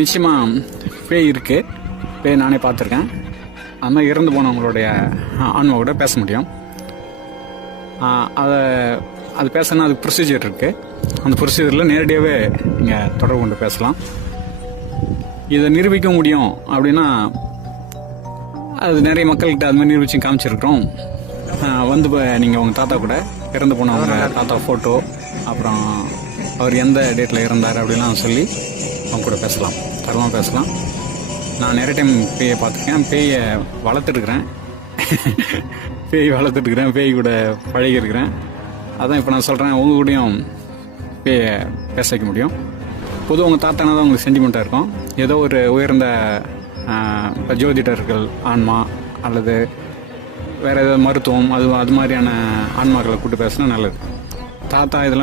நிச்சயமா பேய் இருக்கு. பேய் நானே பார்த்துருக்கேன். அது மாதிரி இறந்து போனவங்களுடைய ஆன்மா கூட பேச முடியும். அது பேசணும்னா அதுக்கு ப்ரொசீஜர் இருக்கு. அந்த ப்ரொசீஜரில் நேரடியாகவே நீங்கள் தொடர்பு கொண்டு பேசலாம். இதை நிரூபிக்க முடியும் அப்படின்னா அது நிறைய மக்கள்கிட்ட அது மாதிரி நிரூபிச்சு காமிச்சிருக்கிறோம். வந்து நீங்கள் உங்கள் தாத்தா கூட இறந்து போனவங்க தாத்தா ஃபோட்டோ, அப்புறம் அவர் எந்த டேட்டில் இறந்தார் அப்படிலாம் சொல்லி அவங்க கூட பேசலாம், தரமாக பேசலாம். நான் நிறைய டைம் பேயை பார்த்துருக்கேன். பேயை வளர்த்துட்டுருக்கிறேன். பேய் கூட பழகிருக்கிறேன். அதான் இப்போ நான் சொல்கிறேன், உங்க கூடயும் பேயை பேச வைக்க முடியும். பொதுவாக உங்கள் தாத்தானா தான் உங்களுக்கு சென்டிமெண்ட்டாக இருக்கும். ஏதோ ஒரு உயர்ந்த இப்போ ஜோதிடர்கள் ஆன்மா அல்லது வேறு ஏதாவது மருத்துவம் அது மாதிரியான ஆன்மாக்களை கூப்பிட்டு பேசினா நல்லது. தாத்தா இதெல்லாம்